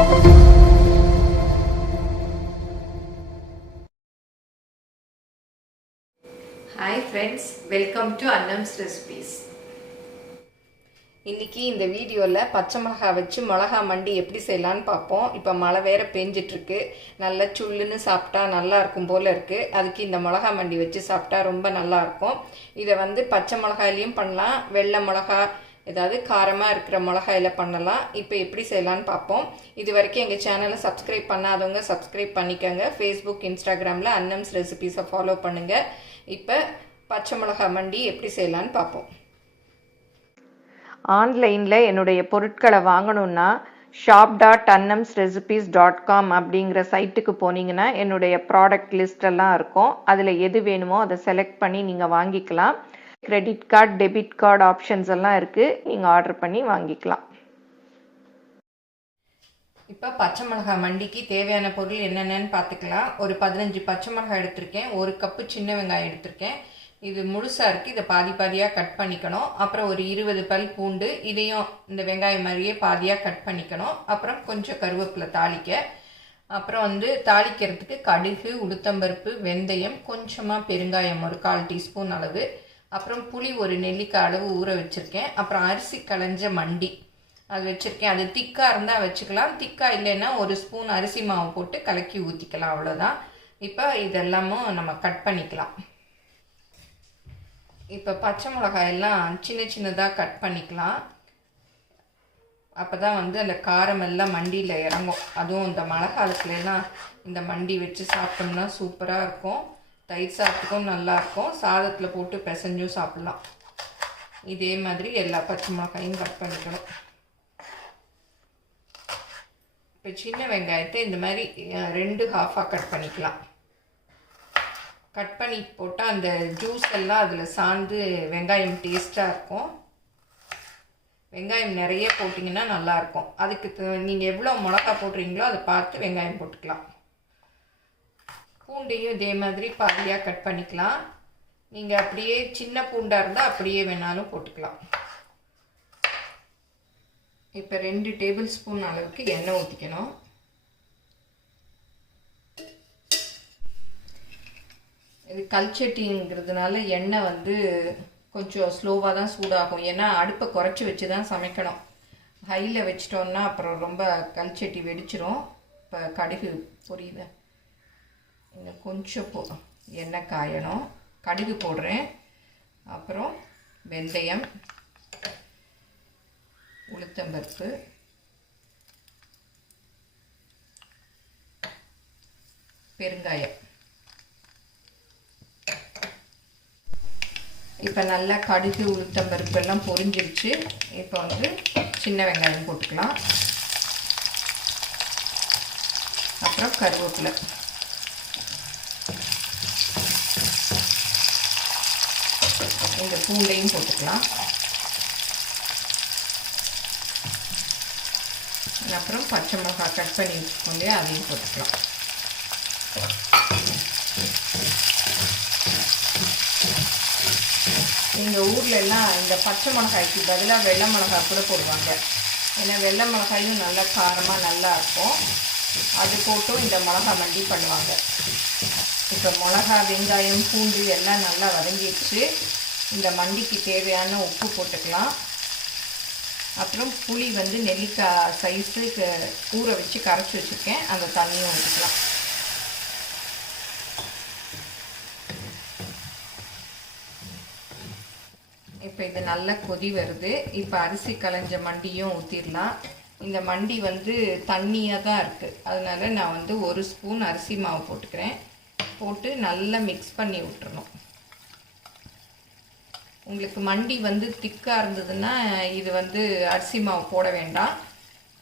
Hi friends, welcome to Annam's Recipes. இன்னைக்கு இந்த வீடியோவில் பச்சை மிளகாய் வச்சு மிளகா மண்டி எப்படி செய்யலான்னு பார்ப்போம். இப்போ மழை வேற பெஞ்சிட்ருக்கு, நல்லா சுள்ளுன்னு சாப்பிட்டா நல்லா இருக்கும் போல் இருக்குது. அதுக்கு இந்த மிளகா மண்டி வச்சு சாப்பிட்டா ரொம்ப நல்லாயிருக்கும். இதை வந்து பச்சை மிளகாயிலையும் பண்ணலாம், வெள்ளை மிளகா ஏதாவது காரமாக இருக்கிற மிளகாயில் பண்ணலாம். இப்போ எப்படி செய்யலான்னு பார்ப்போம். இது வரைக்கும் எங்கள் சேனலை சப்ஸ்கிரைப் பண்ணாதவங்க சப்ஸ்கிரைப் பண்ணிக்கோங்க. ஃபேஸ்புக், இன்ஸ்டாகிராமில் அன்னம்ஸ் ரெசிபீஸை ஃபாலோ பண்ணுங்கள். இப்போ பச்சை மிளகாய் மண்டி எப்படி செய்யலான்னு பார்ப்போம். ஆன்லைனில் என்னுடைய பொருட்களை வாங்கணுன்னா shop.annamsrecipes.com அப்படிங்கிற சைட்டுக்கு போனீங்கன்னா என்னுடைய ப்ராடக்ட் லிஸ்டெல்லாம் இருக்கும். அதில் எது வேணுமோ அதை செலக்ட் பண்ணி நீங்கள் வாங்கிக்கலாம். Credit card, debit card options எல்லாம் இருக்குது, நீங்கள் ஆர்டர் பண்ணி வாங்கிக்கலாம். இப்போ பச்சை மிளகாய் மண்டிக்கு தேவையான பொருள் என்னென்னு பார்த்துக்கலாம். ஒரு 15 பச்சை மிளகாய் எடுத்திருக்கேன், 1 கப்பு சின்ன வெங்காயம் எடுத்திருக்கேன். இது முழுசாக இருக்குது, இதை பாதி பாதியாக கட் பண்ணிக்கணும். அப்புறம் ஒரு 20 பல் பூண்டு, இதையும் இந்த வெங்காயம் மாதிரியே பாதியாக கட் பண்ணிக்கணும். அப்புறம் கொஞ்சம் கருவேப்பிலை தாளிக்க. அப்புறம் வந்து தாளிக்கிறதுக்கு கடுகு, உளுத்தம்பருப்பு, வெந்தயம், கொஞ்சமாக பெருங்காயம் ஒரு 1/4 டீஸ்பூன் அளவு. அப்புறம் புளி ஒரு நெல்லிக்காய் அளவு ஊற வச்சுருக்கேன். அப்புறம் அரிசி களைஞ்ச மண்டி அது வச்சுருக்கேன். அது திக்காக இருந்தால் வச்சுக்கலாம், திக்காக இல்லைன்னா 1 ஸ்பூன் அரிசி மாவு போட்டு கலக்கி ஊற்றிக்கலாம், அவ்வளோதான். இப்போ இதெல்லாமும் நம்ம கட் பண்ணிக்கலாம். இப்போ பச்சை மிளகாயெல்லாம் சின்ன சின்னதாக கட் பண்ணிக்கலாம். அப்போ தான் வந்து அந்த காரமெல்லாம் மண்டியில் இறங்கும். அதுவும் இந்த மழை காலத்துலலாம் இந்த மண்டி வச்சு சாப்பிட்டோம்னா சூப்பராக இருக்கும். தயிர் சாப்பிட்டுக்கும் நல்லாயிருக்கும், சாதத்தில் போட்டு பிசைஞ்சும் சாப்பிட்லாம். இதே மாதிரி எல்லா பச்சை மிளகாயும் கட் பண்ணிக்கணும். இப்போ சின்ன வெங்காயத்தை இந்த மாதிரி 2 ஹாஃபாக கட் பண்ணிக்கலாம். கட் பண்ணி போட்டால் அந்த ஜூஸ் எல்லாம் அதில் சார்ந்து வெங்காயம் டேஸ்ட்டாக இருக்கும். வெங்காயம் நிறைய போட்டிங்கன்னா நல்லாயிருக்கும். அதுக்கு நீங்கள் எவ்வளோ மிளகா போடுறீங்களோ அதை பார்த்து வெங்காயம் போட்டுக்கலாம். பூண்டையும் இதே மாதிரி பாதியாக கட் பண்ணிக்கலாம். நீங்கள் அப்படியே சின்ன பூண்டாக இருந்தால் அப்படியே வேணாலும் போட்டுக்கலாம். இப்போ 2 டேபிள் ஸ்பூன் அளவுக்கு எண்ணெய் ஊற்றிக்கணும். இது கல்சட்டிங்கிறதுனால எண்ணெய் வந்து கொஞ்சம் ஸ்லோவாக தான் சூடாகும். ஏன்னா அடுப்பை குறைச்சி வச்சு தான் சமைக்கணும். ஹையில் வச்சிட்டோன்னா அப்புறம் ரொம்ப கல்சட்டி வெடிச்சிரும். இப்போ கடுகு பொரியுது, இன்னும் கொஞ்சம் எண்ணெய் காயணும். கடுகு போடுறேன். அப்புறம் வெந்தயம், உளுத்தம்பருப்பு, பெருங்காயம். இப்போ நல்லா கடுகு, உளுத்தம்பருப்பு எல்லாம் பொரிஞ்சிருச்சு. இப்போ வந்து சின்ன வெங்காயம் போட்டுக்கலாம். அப்புறம் கருவேப்பிலை, இந்த பூண்டையும் போட்டுக்கலாம். அப்புறம் பச்சை மிளகாய் கட் பண்ணி வச்சுக்கோங்க, அதையும் போட்டுக்கலாம். எங்கள் ஊரில் எல்லாம் இந்த பச்சை மிளகாய்க்கு பதிலாக வெள்ளை மிளகாய் கூட போடுவாங்க. ஏன்னா வெள்ளை மிளகாயும் நல்லா காரமாக நல்லா இருக்கும். அது போட்டும் இந்த மிளகா மண்டி பண்ணுவாங்க. இப்போ மிளகா, வெங்காயம், பூண்டு எல்லாம் நல்லா வதங்கிடுச்சு. இந்த மண்டிக்கு தேவையான உப்பு போட்டுக்கலாம். அப்புறம் புளி வந்து நெல்லிக்காய் சைஸுக்கு ஊற வச்சு கரைச்சி வச்சுருக்கேன், அந்த தண்ணியும் ஊற்றிக்கலாம். இப்போ இது நல்லா கொதி வருது. இப்போ அரிசி களைஞ்ச மண்டியும் ஊற்றிடலாம். இந்த மண்டி வந்து தண்ணியாக தான் இருக்குது, அதனால் நான் வந்து 1 ஸ்பூன் அரிசி மாவு போட்டுக்கிறேன். போட்டு நல்லா மிக்ஸ் பண்ணி விட்டுறணும். உங்களுக்கு மண்டி வந்து திக்காக இருந்ததுன்னா இது வந்து அரிசி மாவு போட வேண்டாம்.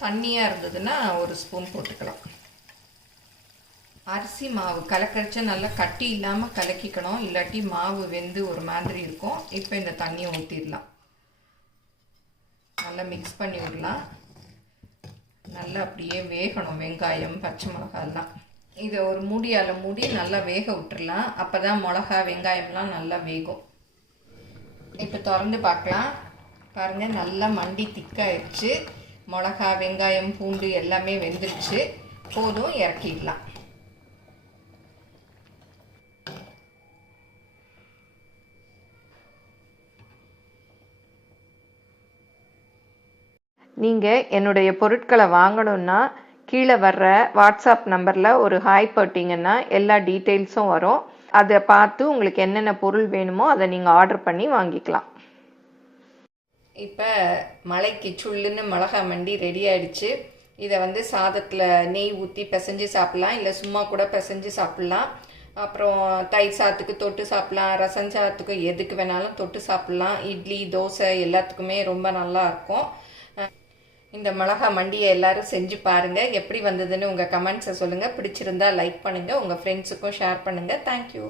தண்ணியாக இருந்ததுன்னா 1 ஸ்பூன் போட்டுக்கலாம். அரிசி மாவு கலக்கரைச்சா நல்லா கட்டி இல்லாமல் கலக்கிக்கணும், இல்லாட்டி மாவு வெந்து ஒரு மாதிரி இருக்கும். இப்போ இந்த தண்ணியை ஊற்றிடலாம். நல்லா மிக்ஸ் பண்ணி விடலாம். நல்லா அப்படியே வேகணும் வெங்காயம், பச்சை மிளகாயெல்லாம். இதை ஒரு மூடியால் மூடி நல்லா வேக விட்டுடலாம். அப்போ தான் மிளகா, வெங்காயம்லாம் நல்லா வேகும். இப்போ திறந்து பார்க்கலாம். பாருங்கள், நல்லா மண்டி திக்காயிடுச்சு. மிளகா, வெங்காயம், பூண்டு எல்லாமே வெந்துருச்சு. போதும், இறக்கிடலாம். நீங்கள் என்னுடைய பொருட்களை வாங்கணுன்னா கீழே வர்ற வாட்ஸ்அப் நம்பரில் ஒரு ஹாய் போட்டிங்கன்னா எல்லா டீட்டெயில்ஸும் வரும். அதை பார்த்து உங்களுக்கு என்னென்ன பொருள் வேணுமோ அதை நீங்கள் ஆர்டர் பண்ணி வாங்கிக்கலாம். இப்போ மலைக்கு சுள்ளுன்னு மிளகா மண்டி ரெடி ஆயிடுச்சு. இதை சாதத்தில் நெய் ஊற்றி பிசைஞ்சு சாப்பிட்லாம், இல்லை சும்மா கூட பிசைஞ்சு சாப்பிட்லாம். அப்புறம் தயிர் சாதத்துக்கு தொட்டு சாப்பிட்லாம், ரசம் சாதத்துக்கு எதுக்கு வேணாலும் தொட்டு சாப்பிட்லாம். இட்லி, தோசை எல்லாத்துக்குமே ரொம்ப நல்லா இருக்கும். இந்த மிளகா மண்டியை எல்லாரும் செஞ்சு பாருங்கள். எப்படி வந்ததுன்னு உங்கள் கமெண்ட்ஸை சொல்லுங்கள். பிடிச்சிருந்தா லைக் பண்ணுங்கள், உங்கள் ஃப்ரெண்ட்ஸுக்கும் ஷேர் பண்ணுங்கள். தேங்க்யூ.